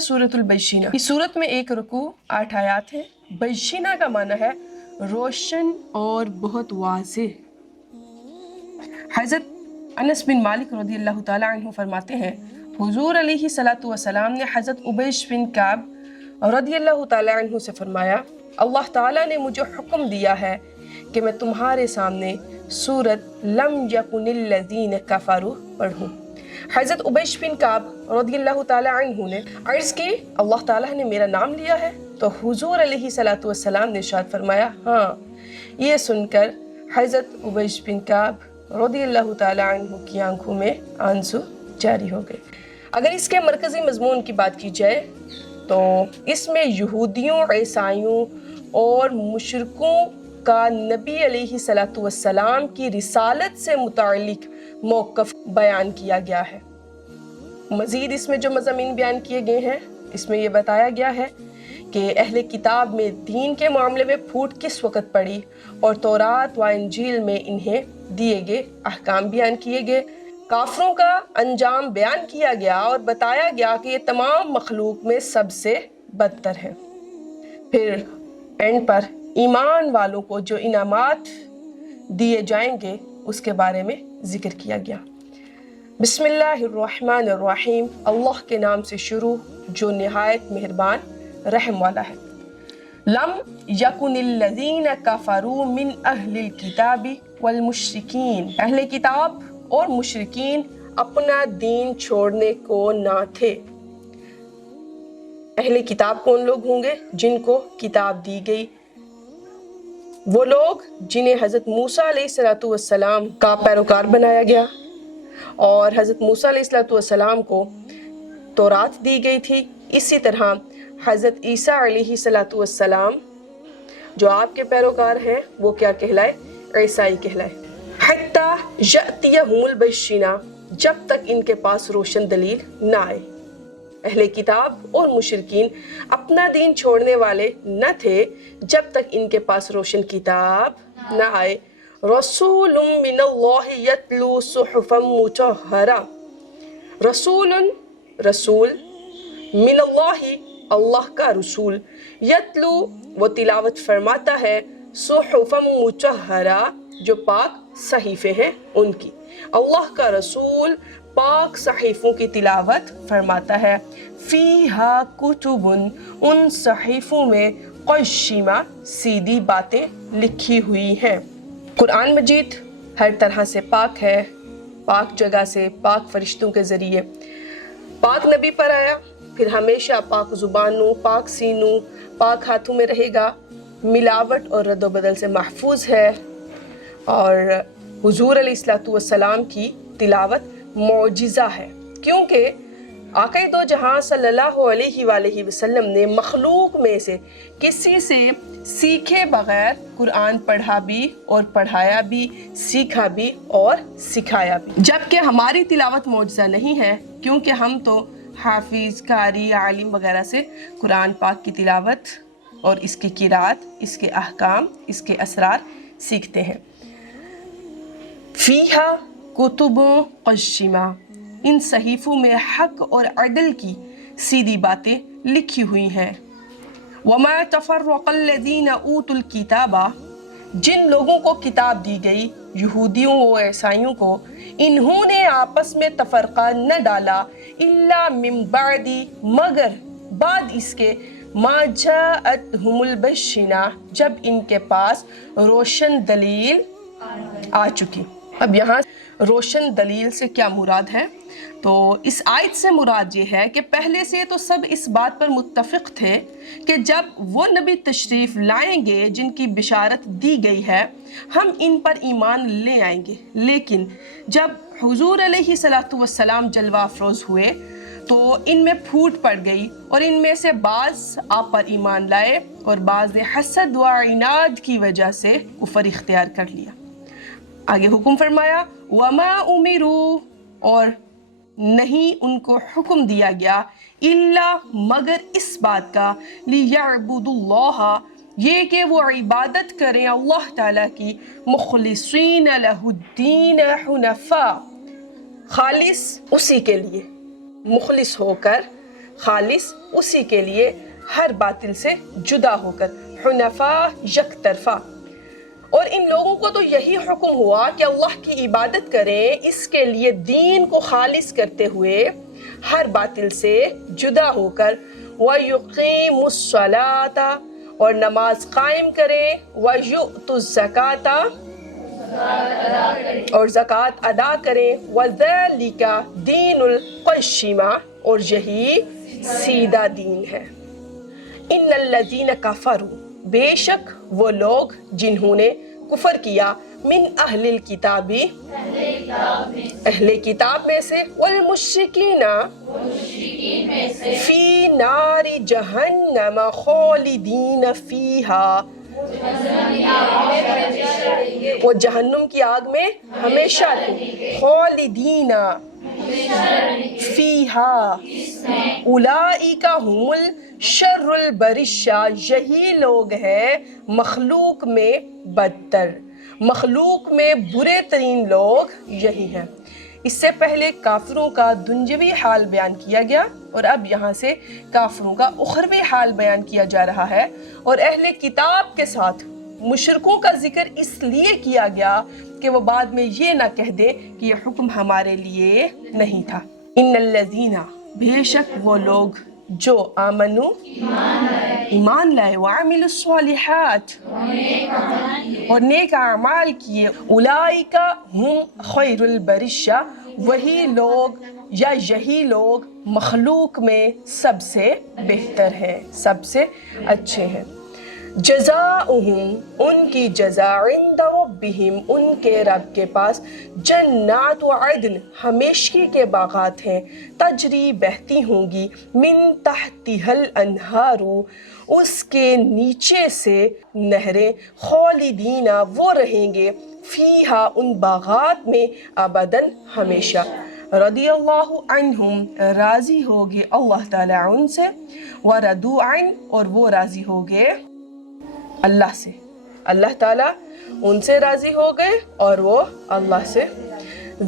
सूरत अल-बैशीना। इस सूरत में एक रुकू 8 आयात है। बैशीना का माना है रोशन और बहुत वाज़ेह। हज़रत अनस बिन मालिक रज़ियल्लाहु ताला अन्हु फरमाते हैं, हुज़ूर अलैहि सलातु वस्सलाम ने हज़रत उबैश बिन काब रज़ियल्लाहु ताला अन्हु से फरमाया, अल्लाह ताला ने मुझे हुक्म दिया है कि मैं तुम्हारे सामने सूरत लम यकुनिल लज़ीन कफ़रू पढ़ूं। हज़रत उबैश बिन काब रज़ियल्लाहु ताला अन्हु ने अर्ज़ की, अल्लाह ताला ने मेरा नाम लिया है? तो हुज़ूर अलैहि सलातु वस्सलाम ने इरशाद फरमाया, हाँ। ये सुनकर हज़रत उबैश बिन काब रज़ियल्लाहु ताला अन्हु की आंखों में आंसू जारी हो गए। अगर इसके मरकज़ी मज़मून की बात की जाए तो इसमें यहूदियों, ईसाइयों और मुशरिकों का नबी अलैहिस्सलातु वस्सलाम की रिसालत से मुताल्लिक़ मौक़िफ़ बयान किया गया है। मज़ीद इसमें जो मज़ामीन बयान किए गए हैं, इसमें यह बताया गया है कि अहले किताब में दीन के मामले में फूट किस वक़्त पड़ी और तौरात व इंजील में इन्हें दिए गए अहकाम बयान किए गए। काफरों का अंजाम बयान किया गया और बताया गया कि ये तमाम मखलूक में सबसे बदतर है। फिर एंड पर ईमान वालों को जो इनामात दिए जाएंगे उसके बारे में जिक्र किया गया। बिस्मिल्लाहिर्रहमानिर्रहीम, अल्लाह के नाम से शुरू जो निहायत मेहरबान रहम वाला है। लम यकुनिल लज़ीन कफ़रू मिन अहलिल किताबी वल मुश्रिकीन, अहले किताब और मुशरिकीन अपना दीन छोड़ने को ना थे। अहले किताब कौन लोग होंगे? जिनको किताब दी गई, वो लोग जिन्हें हज़रत मूसा अलैहिस्सलातु वस्सलाम का पैरोकार बनाया गया और हज़रत मूसा अलैहिस्सलातु वस्सलाम को तौरात दी गई थी। इसी तरह हज़रत ईसा अलैहिस्सलातु वस्सलाम जो आपके पैरोकार हैं वो क्या कहलाए? ईसाई कहलाए। हत्ता यअतियहुमुल बैशिना, जब तक इनके पास रोशन दलील ना आए। अहले किताब और मुशरिकीन अपना दीन छोड़ने वाले न थे जब तक इनके पास रोशन किताब न आए। रसूलुम मिनल्लाहि यतलू सुहुफम मुतहहरा, रसूलन रसूल, मिनल्लाहि अल्लाह का रसूल, यतलू वो तिलावत फरमाता है, सुहुफम मुतहहरा जो पाक सहीफे हैं उनकी। अल्लाह का रसूल पाक सहीफों की तिलावत फरमाता है। फीहा कुतुबुन, उन सहीफों में क़य्यिमा सीधी बातें लिखी हुई हैं। कुरान मजीद हर तरह से पाक है, पाक जगह से, पाक फरिश्तों के ज़रिए पाक नबी पर आया, फिर हमेशा पाक ज़ुबानों, पाक सीनों, पाक हाथों में रहेगा, मिलावट और रद्द-ओ-बदल से महफूज है। और हुज़ूर अलैहिस्सलातु वस्सलाम की तिलावत मौजिज़ा है, क्योंकि आक़ाए दो जहां सल्लल्लाहु अलैहि वसल्लम ने मखलूक में से किसी से सीखे बगैर कुरान पढ़ा भी और पढ़ाया भी, सीखा भी और सिखाया भी। जबकि हमारी तिलावत मौजिज़ा नहीं है, क्योंकि हम तो हाफिज़, कारी, आलिम वगैरह से कुरान पाक की तिलावत और इसकी किरात, इसके अहकाम, इसके असरार सीखते हैं। फ़ीहा कुतुबुन क़य्यिमा, इन सहीफ़ों में हक़ और अदल की सीधी बातें लिखी हुई हैं। वमा तफ़र्रक़ल्लज़ीना ऊतुल किताबा, जिन लोगों को किताब दी गई, यहूदियों व ईसाइयों को, इन्होंने आपस में तफ़रक़ा न डाला, इल्ला मिन बादी, मगर बाद इसके, मा जाअतहुमुल बैशिना, जब इनके पास रोशन दलील आ चुकी। अब यहाँ रोशन दलील से क्या मुराद है? तो इस आयत से मुराद ये है कि पहले से तो सब इस बात पर मुत्तफ़िक़ थे कि जब वो नबी तशरीफ़ लाएंगे जिनकी बिशारत दी गई है, हम इन पर ईमान ले आएंगे। लेकिन जब हुज़ूर अलैहिस्सलातु वस्सलाम जलवा अफ़रोज़ हुए तो इनमें फूट पड़ गई और इनमें से बाज़ आप पर ईमान लाए और बाज़ ने हसद व इनाद की वजह से कुफ़र इख्तियार कर लिया। आगे हुक्म फरमाया, वमा उमिरू, और नहीं उनको हुक्म दिया गया, इल्ला मगर इस बात का, लियअबुदुल्लाह, ये कि वो इबादत करें अल्लाह ताला की, मुखलिसीन लहुद्दीन हुनफा, खालिस उसी के लिए, मुखलिस होकर خالص اسی کے لیے ہر باطل سے جدا ہو کر، حنفا یک طرفہ۔ اور ان لوگوں کو تو یہی حکم ہوا کہ اللہ کی عبادت کریں، اس کے لیے دین کو خالص کرتے ہوئے ہر باطل سے جدا ہو کر، وَيُقِيمُ الصَّلَاةَ اور نماز قائم کریں، وَيُؤْتُ الزَّكَاةَ اور زکوٰۃ ادا کریں، وَذَلِكَ دِينُ الْقَيِّمَةِ اور یہی سیدھا دین ہے۔ ان الذین کفروا بے شک وہ لوگ جنہوں نے کفر کیا، من اہل الکتاب اہل کتاب میں سے، والمشرکین فی نار جہنم خالدین فیہا وہ جہنم کی آگ میں ہمیشہ رہیں، خالدین فیہا اولئک ہم الشر البرشہ یہی لوگ ہیں مخلوق میں بدتر، مخلوق میں برے ترین لوگ یہی ہیں۔ اس سے پہلے کافروں کا دنیاوی حال بیان کیا گیا اور اب یہاں سے کافروں کا اخروی حال بیان کیا جا رہا ہے، اور اہل کتاب کے ساتھ مشرکوں کا ذکر اس لیے کیا گیا کہ وہ بعد میں یہ نہ کہہ دے کہ یہ حکم ہمارے لیے نہیں تھا۔ ان الذین بے شک وہ لوگ جو آمنو ایمان لائے، وعملوا الصالحات اور نیک اعمال کیے، اولئک ہم خیر البرشہ وہی لوگ یا یہی لوگ مخلوق میں سب سے بہتر ہیں، سب سے اچھے ہیں۔ جزاؤہم ان کی جزا عند ربہم ان کے رب کے پاس، جنات عدن ہمیشگی کے باغات ہیں، تجری بہتی ہوں گی، من تحتہا الانہار اس کے نیچے سے نہریں، خالدین وہ رہیں گے، فیہا ان باغات میں، ابداً ہمیشہ۔ رضی اللہ عنہم راضی ہوگے اللہ تعالیٰ ان سے، ورضوا عنہ اور وہ راضی ہوگے اللہ سے، اللہ تعالیٰ ان سے راضی ہو گئے اور وہ اللہ سے۔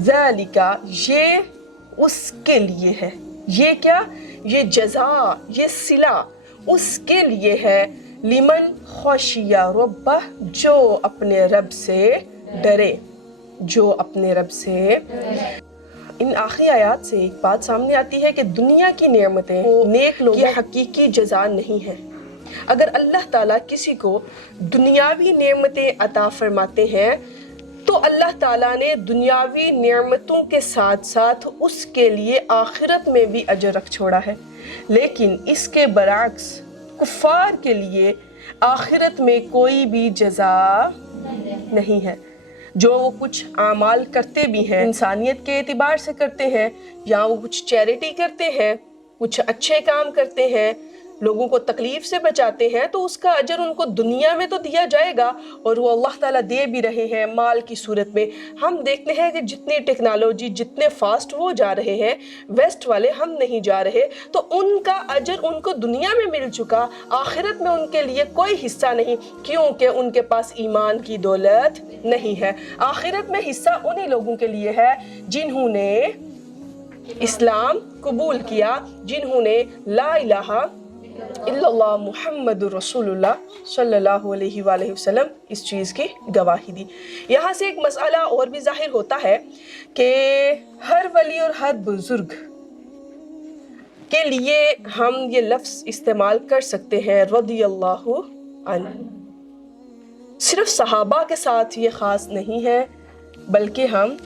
ذالک یہ اس کے لیے ہے، یہ کیا؟ یہ جزا، یہ صلہ اس کے لیے ہے، لمن خشی ربہ جو اپنے رب سے ڈرے، جو اپنے رب سے۔ ان آخری آیات سے ایک بات سامنے آتی ہے کہ دنیا کی نعمتیں نیک لوگوں کی حقیقی جزا نہیں ہے۔ اگر اللہ تعالیٰ کسی کو دنیاوی نعمتیں عطا فرماتے ہیں تو اللہ تعالیٰ نے دنیاوی نعمتوں کے ساتھ ساتھ اس کے لیے آخرت میں بھی اجر رکھ چھوڑا ہے، لیکن اس کے برعکس کفار کے لیے آخرت میں کوئی بھی جزا نہیں ہے۔ جو وہ کچھ اعمال کرتے بھی ہیں انسانیت کے اعتبار سے کرتے ہیں، یا وہ کچھ چیریٹی کرتے ہیں، کچھ اچھے کام کرتے ہیں، لوگوں کو تکلیف سے بچاتے ہیں، تو اس کا اجر ان کو دنیا میں تو دیا جائے گا، اور وہ اللہ تعالیٰ دے بھی رہے ہیں مال کی صورت میں۔ ہم دیکھتے ہیں کہ جتنی ٹیکنالوجی جتنے فاسٹ وہ جا رہے ہیں ویسٹ والے، ہم نہیں جا رہے، تو ان کا اجر ان کو دنیا میں مل چکا، آخرت میں ان کے لیے کوئی حصہ نہیں، کیونکہ ان کے پاس ایمان کی دولت نہیں ہے۔ آخرت میں حصہ انہی لوگوں کے لیے ہے جنہوں نے اسلام قبول کیا، جنہوں نے لا الہ الا اللہ محمد رسول اللہ صلی اللہ علیہ وآلہ وسلم اس چیز کی گواہی دی۔ یہاں سے ایک مسئلہ اور بھی ظاہر ہوتا ہے کہ ہر ولی اور ہر بزرگ کے لیے ہم یہ لفظ استعمال کر سکتے ہیں رضی اللہ عنہ، صرف صحابہ کے ساتھ یہ خاص نہیں ہے، بلکہ ہم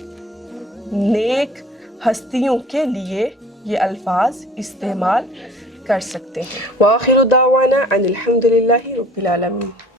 نیک ہستیوں کے لیے یہ الفاظ استعمال کر سکتے ہیں۔ وآخر دعوانا ان الحمد للہ رب العالمین۔